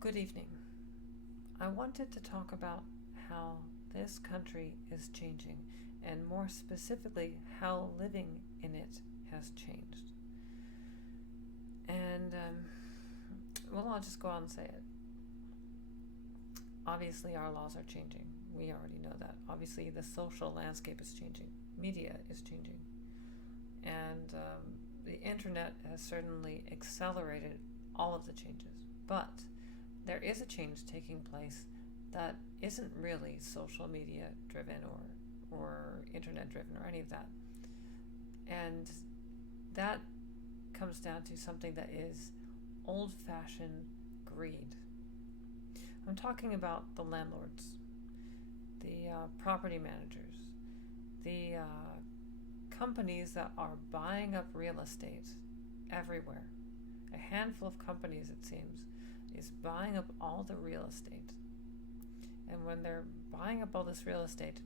Good evening. I wanted to talk about how this country is changing, and more specifically, how living in it has changed. And, I'll just go out and say it. Obviously, our laws are changing. We already know that. Obviously, the social landscape is changing. Media is changing. And the internet has certainly accelerated all of the changes. But there is a change taking place that isn't really social media driven or internet driven or any of that. And that comes down to something that is old-fashioned greed. I'm talking about the landlords, the property managers, the companies that are buying up real estate everywhere. A handful of companies, it seems, is buying up all the real estate. And when they're buying up all this real estate,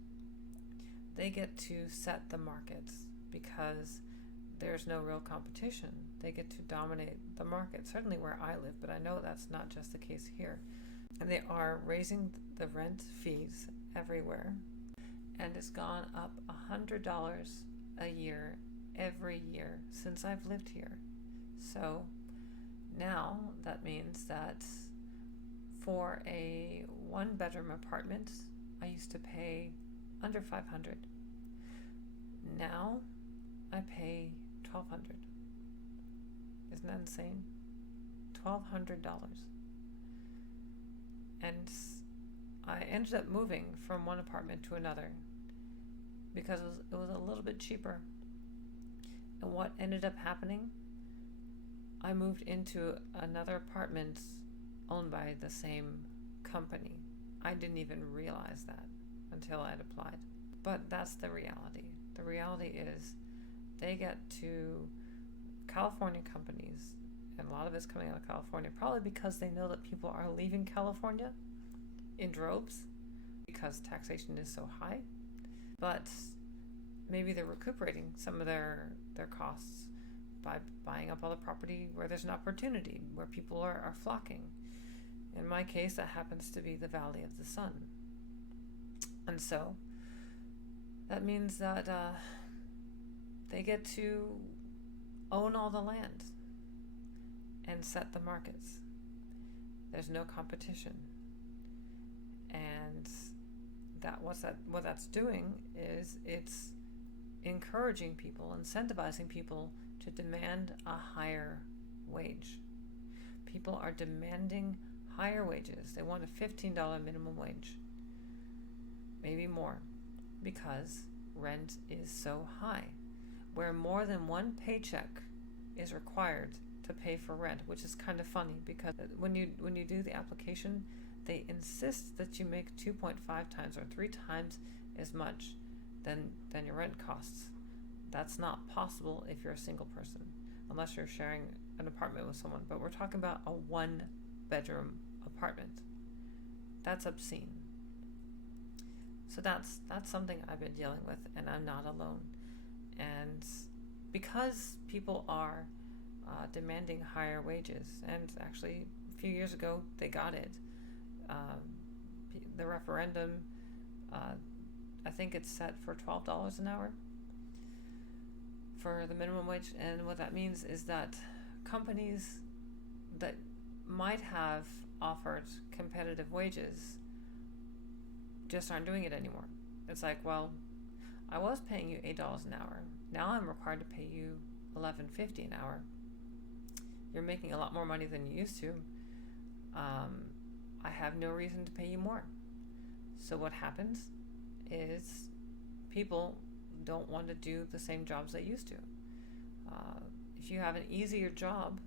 they get to set the markets because there's no real competition. They get to dominate the market, certainly where I live, but I know that's not just the case here. And they are raising the rent fees everywhere. And it's gone up $100 a year every year since I've lived here. So now that means that for a one-bedroom apartment, I used to pay under $500. Now I pay $1,200. Isn't that insane? $1,200. And I ended up moving from one apartment to another because it was a little bit cheaper. And what ended up happening, I moved into another apartment owned by the same company. I didn't even realize that until I'd applied. But that's the reality. The reality is they get to California companies, and a lot of it's coming out of California, probably because they know that people are leaving California in droves because taxation is so high. But maybe they're recuperating some of their costs by buying up all the property where there's an opportunity, where people are flocking. In my case, that happens to be the Valley of the Sun. And so that means that they get to own all the land and set the markets. There's no competition. And what that's doing is it's encouraging people, incentivizing people to demand a higher wage. People are demanding higher wages. They want a $15 minimum wage, maybe more, because rent is so high, where more than one paycheck is required to pay for rent, which is kind of funny because when you do the application, they insist that you make 2.5 times or 3 times as much than your rent costs. That's not possible if you're a single person, unless you're sharing an apartment with someone. But we're talking about a one-bedroom apartment. That's obscene. So that's something I've been dealing with, and I'm not alone. And because people are demanding higher wages, and actually a few years ago they got it. The referendum, I think it's set for $12 an hour for the minimum wage, and what that means is that companies that might have offered competitive wages just aren't doing it anymore. It's like, well, I was paying you $8 an hour. Now I'm required to pay you $11.50 an hour. You're making a lot more money than you used to. I have no reason to pay you more. So what happens is people don't want to do the same jobs they used to. If you have an easier job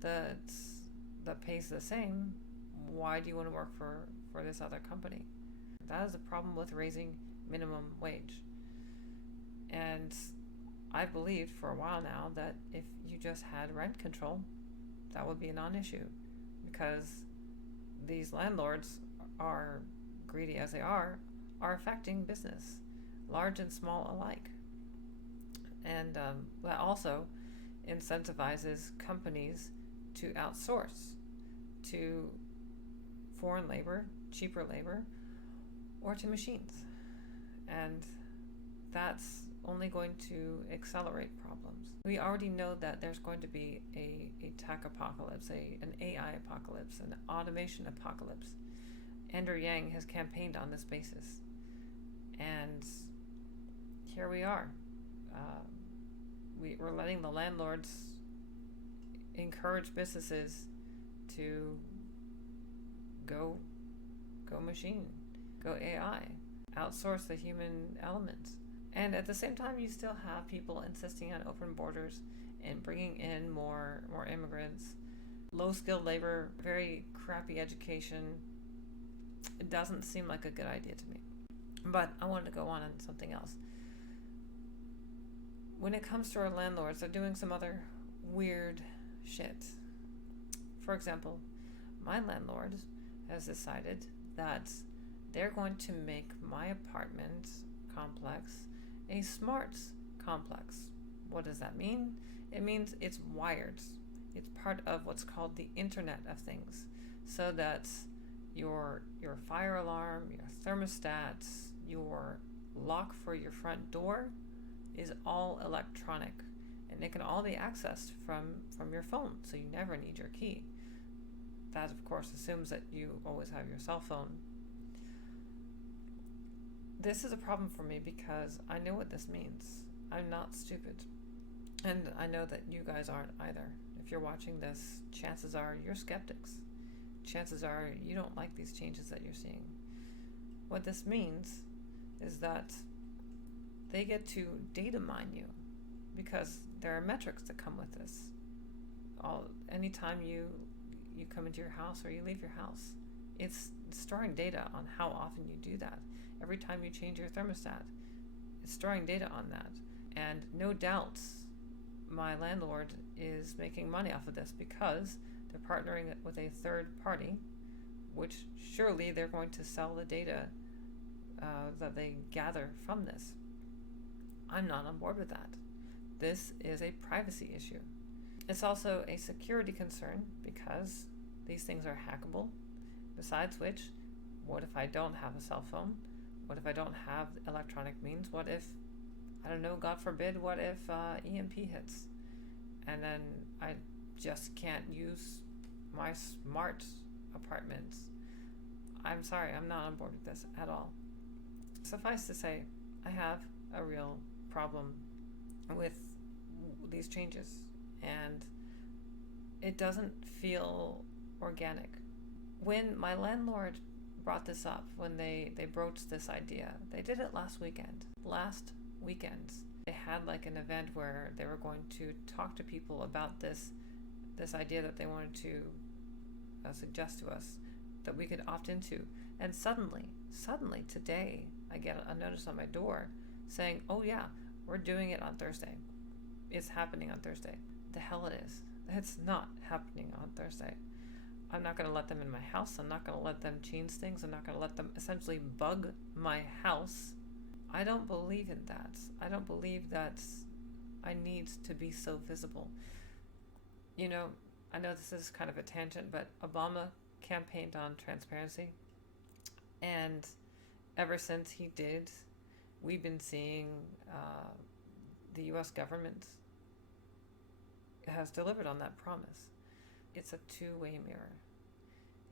that pays the same, why do you want to work for this other company? That is a problem with raising minimum wage. And I've believed for a while now that if you just had rent control, that would be a non-issue, because these landlords, are greedy as they are affecting business, large and small alike. And that also incentivizes companies to outsource, to foreign labor, cheaper labor, or to machines. And that's only going to accelerate problems. We already know that there's going to be a tech apocalypse, an AI apocalypse, an automation apocalypse. Andrew Yang has campaigned on this basis. And here we are. We're letting the landlords encourage businesses to go machine, go AI, outsource the human elements. And at the same time, you still have people insisting on open borders and bringing in more immigrants, low-skilled labor, very crappy education. It doesn't seem like a good idea to me. But I wanted to go on something else. When it comes to our landlords, they're doing some other weird shit. For example, my landlord has decided that they're going to make my apartment complex a smart complex. What does that mean? It means it's wired. It's part of what's called the Internet of Things, so that your fire alarm, your thermostat, your lock for your front door is all electronic, and it can all be accessed from your phone, so you never need your key. That, of course, assumes that you always have your cell phone. This is a problem for me because I know what this means. I'm not stupid. And I know that you guys aren't either. If you're watching this, chances are you're skeptics. Chances are you don't like these changes that you're seeing. What this means is that they get to data mine you, because there are metrics that come with this. Anytime you come into your house or you leave your house, it's storing data on how often you do that. Every time you change your thermostat, it's storing data on that. And no doubt my landlord is making money off of this because they're partnering with a third party, which surely they're going to sell the data that they gather from this. I'm not on board with that. This is a privacy issue. It's also a security concern because these things are hackable. Besides which, what if I don't have a cell phone? What if I don't have electronic means? What if, I don't know, God forbid, what if EMP hits? And then I just can't use my smart apartments. I'm sorry, I'm not on board with this at all. Suffice to say, I have a real problem with these changes, and it doesn't feel organic. When my landlord brought this up, when they broached this idea, they did it last weekend. Last weekend, they had like an event where they were going to talk to people about this idea that they wanted to suggest to us that we could opt into. And suddenly today, I get a notice on my door saying, oh yeah, we're doing it on Thursday. It's happening on Thursday. The hell it is. It's not happening on Thursday. I'm not going to let them in my house. I'm not going to let them change things. I'm not going to let them essentially bug my house. I don't believe in that. I don't believe that I need to be so visible. You know, I know this is kind of a tangent, but Obama campaigned on transparency. And ever since he did, we've been seeing the U.S. government has delivered on that promise. It's a two-way mirror.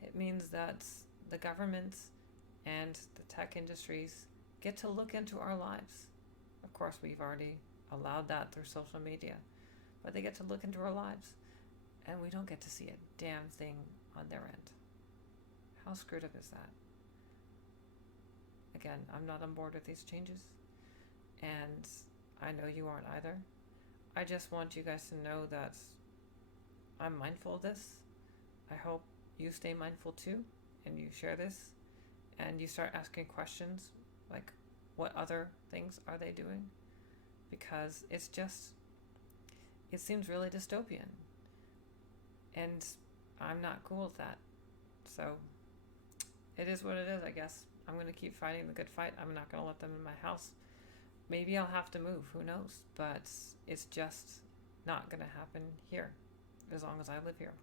It means that the government and the tech industries get to look into our lives. Of course, we've already allowed that through social media, but they get to look into our lives, and we don't get to see a damn thing on their end. How screwed up is that? Again, I'm not on board with these changes, and I know you aren't either. I just want you guys to know that I'm mindful of this. I hope you stay mindful too, and you share this, and you start asking questions like, what other things are they doing? Because it seems really dystopian, and I'm not cool with that. So it is what it is, I guess. I'm going to keep fighting the good fight. I'm not going to let them in my house. Maybe I'll have to move, who knows? But it's just not going to happen here as long as I live here.